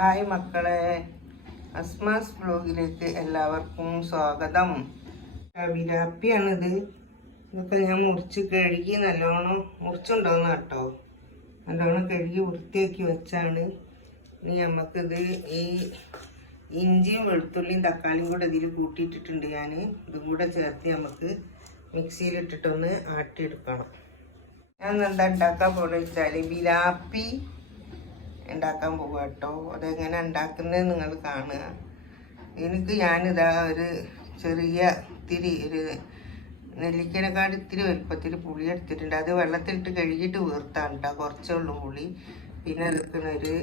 Hi മക്കളെ. അസ്മാസ് ബ്ലോഗിലേക്ക് എല്ലാവർക്കും സ്വാഗതം. വിരാപ്പിയാണിത് ഇതൊക്കെ ഞാൻ മുറിച്ച് കഴുകി നല്ലോണം മുറിച്ചുണ്ടോന്ന് കേട്ടോ. നല്ലോണം കഴുകി വൃത്തിയാക്കി വെച്ചാണ്. ഇനി നമുക്കിത് ഈ ഇഞ്ചിയും വെളുത്തുള്ളിയും തക്കാളിയും കൂടെ ഇതിൽ കൂട്ടിയിട്ടിട്ടുണ്ട് ഞാൻ ഇതും കൂടെ ചേർത്ത് നമുക്ക് മിക്സിയിലിട്ടിട്ടൊന്ന് ആട്ടിയെടുക്കണം. ഞാൻ എന്താ ഉണ്ടാക്കാൻ പോകുന്നത് വെച്ചാൽ ബിലാപ്പി ഉണ്ടാക്കാൻ പോകുക കേട്ടോ അതെങ്ങനെ ഉണ്ടാക്കുന്നത് നിങ്ങൾ കാണുക. എനിക്ക് ഞാനിതാ ഒരു ചെറിയ ഇത്തിരി ഒരു നെല്ലിക്കനെക്കാട് ഇത്തിരി വലുപ്പത്തിൽ പുളി എടുത്തിട്ടുണ്ട്. അത് വെള്ളത്തിലിട്ട് കഴുകിയിട്ട് വീർത്താണ് കേട്ടോ കുറച്ചേ ഉള്ളൂ പുളി. പിന്നെ എടുക്കുന്ന ഒരു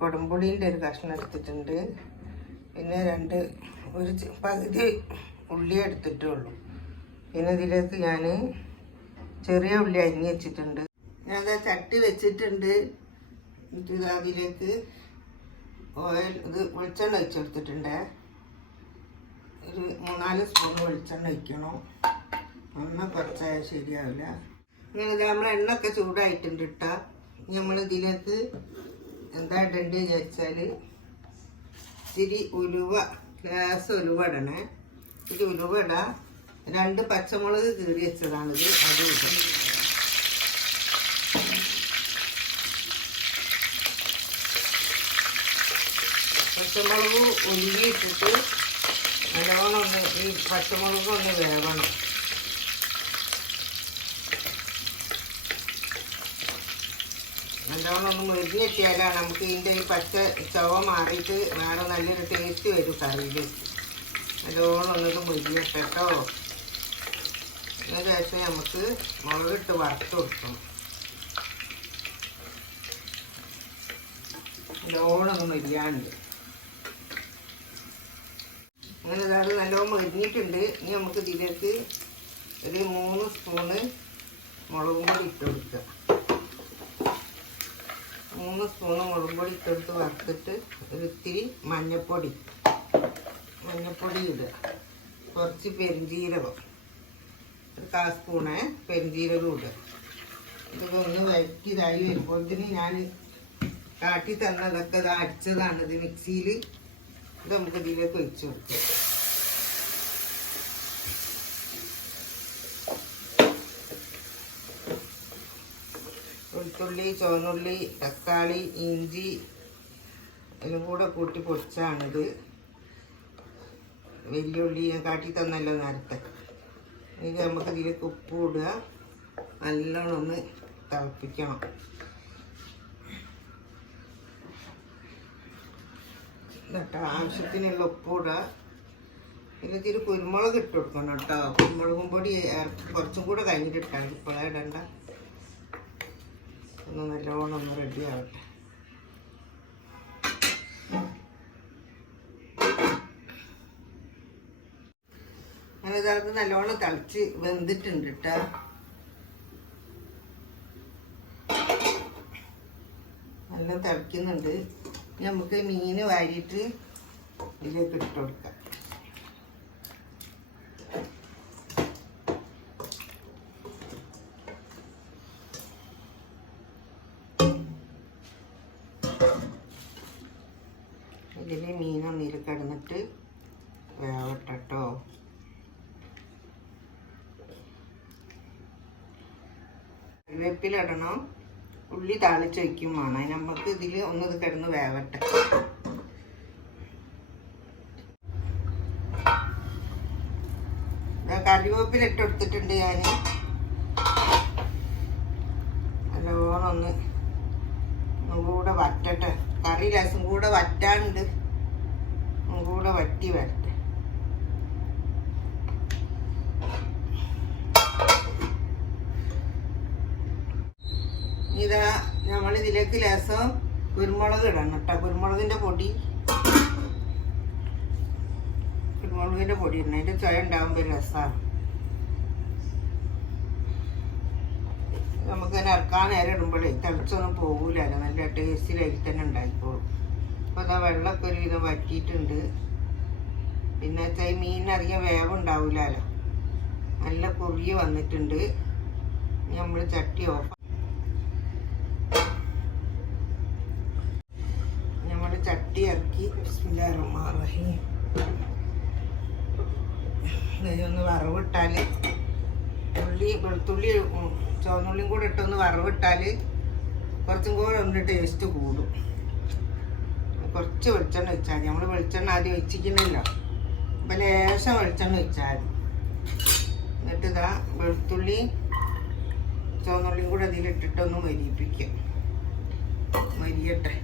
കുടംപുളീന്റെ ഒരു കഷ്ണം എടുത്തിട്ടുണ്ട്. പിന്നെ രണ്ട് ഒരു പകുതി ഉള്ളി എടുത്തിട്ടേ ഉള്ളൂ. പിന്നെ ഇതിലേക്ക് ഞാൻ ചെറിയ ഉള്ളി അരിഞ്ഞ് വെച്ചിട്ടുണ്ട്. ഞാനത് ചട്ടി വെച്ചിട്ടുണ്ട്. എന്നിട്ട് ഇത് അതിലേക്ക് ഓയിൽ ഇത് വെളിച്ചെണ്ണ ഒഴിച്ചെടുത്തിട്ടുണ്ട്. ഒരു മൂന്നാൽ സ്പൂൺ വെളിച്ചെണ്ണ ഒഴിക്കണം. ഒന്ന് കുറച്ചായാൽ ശരിയാവില്ല. ഇങ്ങനെ നമ്മൾ എണ്ണ ഒക്കെ ചൂടായിട്ടുണ്ട് ഇട്ടാ. നമ്മൾ ഇതിലേക്ക് എന്താ ഇടേണ്ടത് വിചാരിച്ചാൽ ഇച്ചിരി ഉലുവ ഗ്യാസ് ഉലുവ ഇടണേ. ഇച്ചിരി ഉലുവ ഇടാം. രണ്ട് പച്ചമുളക് കീറി വെച്ചതാണിത്. അത് ഇടും. പച്ചമുളക് ഉരുകിയിട്ടിട്ട് നല്ലോണം ഒന്ന് ഈ പച്ചമുളക് ഒന്ന് വേവണം. നല്ലോണം ഒന്ന് മുരിഞ്ഞെത്തിയാലാണ് നമുക്ക് ഇതിന്റെ ഈ പച്ച ചുവ മാറിയിട്ട് വേറെ നല്ലൊരു ടേസ്റ്റ് വരും കറിയിൽ നല്ലോണം ഒന്നത് മുരിഞ്ഞിട്ടോ അതിന് അതിനുശേഷം നമുക്ക് മുളകിട്ട് വറുത്ത് കൊടുക്കണം. നല്ലോണം ഒന്ന് മുരിയാണ്ട് അങ്ങനെ നല്ലോണം മുരിഞ്ഞിട്ടുണ്ട് ഇനി നമുക്ക് ഇതിലേക്ക് ഒരു മൂന്ന് സ്പൂണ് മുളകും പൊടി ഇട്ട് കൊടുക്കുക മൂന്ന് സ്പൂണ് മുളകും പൊടി ഇട്ടെടുത്ത് വറുത്തിട്ട് ഒരു ഇത്തിരി മഞ്ഞൾപ്പൊടി മഞ്ഞൾപ്പൊടി ഇടുക. കുറച്ച് പെരുംജീരകം. ഒരു കാ സ്പൂണ് പെരുംജീരകം ഇടുക. ഇതൊക്കെ ഒന്ന് വഴറ്റിയതായി വരുമ്പോഴത്തേന് ഞാൻ കാട്ടി തന്നതൊക്കെ ഇത് അടിച്ചതാണ്. ഇത് മിക്സിയിൽ ഇത് നമുക്ക് ഇതിലേക്ക് ഒഴിച്ചു കൊടുക്കും വെളുത്തുള്ളി ചുവന്നുള്ളി തക്കാളി ഇഞ്ചി എല്ലാം കൂടെ കൂട്ടി പൊടിച്ചാണിത്. വെല്ലുള്ളി കാട്ടി തന്നല്ലോ നേരത്തെ. ഇനി നമുക്ക് ഇതിലേക്ക് ഉപ്പ് ഇടുക. നല്ലോണം ഒന്ന് തിളപ്പിക്കണം. എന്നിട്ട് ആവശ്യത്തിനുള്ള ഉപ്പൂടെ. പിന്നെ ഇത്തിരി കുരുമുളക് ഇട്ട് കൊടുക്കണം കേട്ടോ. കുരുമുളകും പൊടി കുറച്ചും കൂടെ കഴിഞ്ഞിട്ട് ഇട്ടാൽ ഇപ്പോഴേ ഇടണ്ട. ഒന്ന് നല്ലോണം ഒന്ന് റെഡി ആവട്ടെ. അങ്ങനെ നല്ലോണം തിളച്ച് വെന്തിട്ടുണ്ട് കേട്ടോ. നല്ല തിളയ്ക്കുന്നുണ്ട് ഇനി നമുക്ക് മീൻ വാരിയിട്ട് ഇതിലേക്ക് ഇട്ട് കൊടുക്കാം. ഇതിൽ മീനൊന്നിൽ കിടന്നിട്ട് വേവട്ടോ കറിവേപ്പിലിടണം ഉള്ളി താളിച്ച് വയ്ക്കും വേണം. നമുക്ക് ഇതിൽ ഒന്നത് കിടന്ന് വേവട്ടെ. കറിവേപ്പില ഇട്ട് കൊടുത്തിട്ടുണ്ട് ഞാൻ നല്ലോണം ഒന്ന് കൂടെ വറ്റട്ടെ. കറി രസം കൂടെ വറ്റാണ്ട് കൂടെ വറ്റി വരട്ടെ. ഇതാ നമ്മൾ ഇതിലേക്ക് ലേസം കുരുമുളക് ഇടണം കേട്ടോ. കുരുമുളകിന്റെ പൊടി. കുരുമുളകിന്റെ പൊടി ഇടണം. അതിന്റെ ചുയ ഉണ്ടാകുമ്പോൾ രസമാണ് നമുക്ക് ഇറക്കാൻ നേരം ഇടുമ്പോഴേ തിളച്ചൊന്നും പോകൂലല്ലോ. നല്ല ടേസ്റ്റിലായി തന്നെ ഉണ്ടായിക്കോളും. അപ്പോൾ അതാ വെള്ളമൊക്കെ ഒരു വിധം വറ്റിയിട്ടുണ്ട്. പിന്നെ വെച്ചാൽ മീനിനധികം വേവ് ഉണ്ടാവില്ലല്ലോ നല്ല കുറുകി വന്നിട്ടുണ്ട്. നമ്മൾ ചട്ടി ഓഫ് ചട്ടി ഇറക്കി ഒന്ന് വറവിട്ടാൽ ഉള്ളി വെളുത്തുള്ളി ചുവന്നുള്ളിയും കൂടെ ഇട്ടൊന്ന് വറവിട്ടാൽ കുറച്ചും കൂടെ ഒന്ന് ടേസ്റ്റ് കൂടും. കുറച്ച് വെളിച്ചെണ്ണ വെച്ചാൽ മതി. നമ്മൾ വെളിച്ചെണ്ണ ആദ്യം വെച്ചിരിക്കണല്ലോ അപ്പം ലേശം വെളിച്ചെണ്ണ വെച്ചാൽ എന്നിട്ട് ഇതാ വെളുത്തുള്ളി ചുവന്നുള്ളിയും കൂടെ അതിലിട്ടിട്ടൊന്ന് മരിയിപ്പിക്കാം മരിയട്ടെ.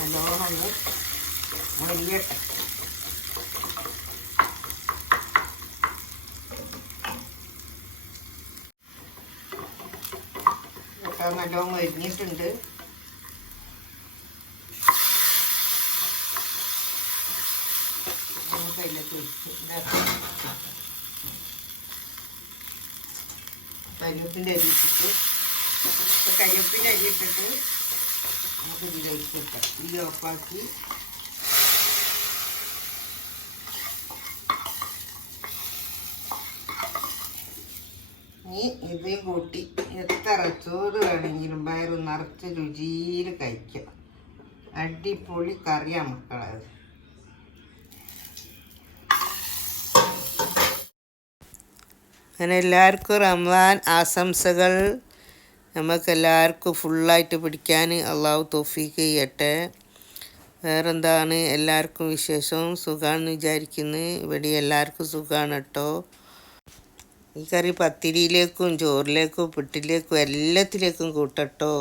നല്ലോണം മരിയട്ടെ ഇതൊക്കെ നല്ലോണം മരിഞ്ഞിട്ടുണ്ട് നമുക്ക് അതിലേക്ക്. കരിവേപ്പിന്റെ അരി ഇട്ടിട്ട്. കരിവേപ്പിന്റെ ഇതിലേക്ക് ഇട്ടാം ഈ ഓഫാക്കി ഇനി ഇതേം കൂട്ടി എത്ര ചോറ് വേണമെങ്കിലും വയറ് നിറച്ച് രുചിയിൽ കഴിക്കാം. അടിപൊളി കറിയാ മക്കളത് അങ്ങനെ എല്ലാവർക്കും റംസാൻ ആശംസകൾ. നമുക്കെല്ലാവർക്കും ഫുള്ളായിട്ട് പിടിക്കാൻ അള്ളാഹു തോഫീക്ക് ചെയ്യട്ടെ. വേറെന്താണ്? എല്ലാവർക്കും വിശേഷം സുഖമാണെന്ന് വിചാരിക്കുന്നു. ഇവിടെ എല്ലാവർക്കും സുഖമാണ് കേട്ടോ. ഈ കറി പത്തിരിയിലേക്കും ചോറിലേക്കും പിട്ടിലേക്കും എല്ലാത്തിലേക്കും കൂട്ടട്ടോ.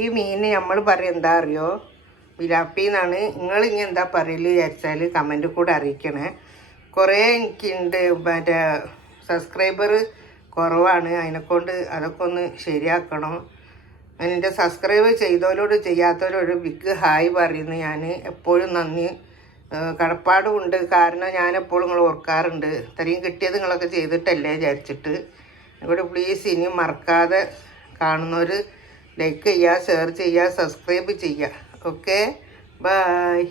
ഈ മീൻ നമ്മൾ പറയും എന്താ അറിയോ? വിലാപ്പി എന്നാണ് നിങ്ങൾ ഇനി എന്താ പറയൽ വിചാരിച്ചാൽ കമന്റ് കൂടെ അറിയിക്കണേ. കുറേ എനിക്കുണ്ട്. മറ്റേ സബ്സ്ക്രൈബർ കുറവാണ്. അതിനെക്കൊണ്ട് അതൊക്കെ ഒന്ന് ശരിയാക്കണം. എന്റെ സബ്സ്ക്രൈബ് ചെയ്തവരോട് ചെയ്യാത്തവരോട് ബിഗ് ഹായ് പറയുന്നു ഞാൻ എപ്പോഴും നന്ദി. കടപ്പാടുമുണ്ട് കാരണം ഞാൻ എപ്പോഴും നിങ്ങൾ ഓർക്കാറുണ്ട്. ഇത്രയും കിട്ടിയത് നിങ്ങളൊക്കെ ചെയ്തിട്ടല്ലേ വിചാരിച്ചിട്ട്. ഇവിടെ പ്ലീസ് ഇനിയും മറക്കാതെ കാണുന്നവർ ലൈക്ക് ചെയ്യുക ഷെയർ ചെയ്യുക സബ്സ്ക്രൈബ് ചെയ്യുക ഓക്കെ ബായ്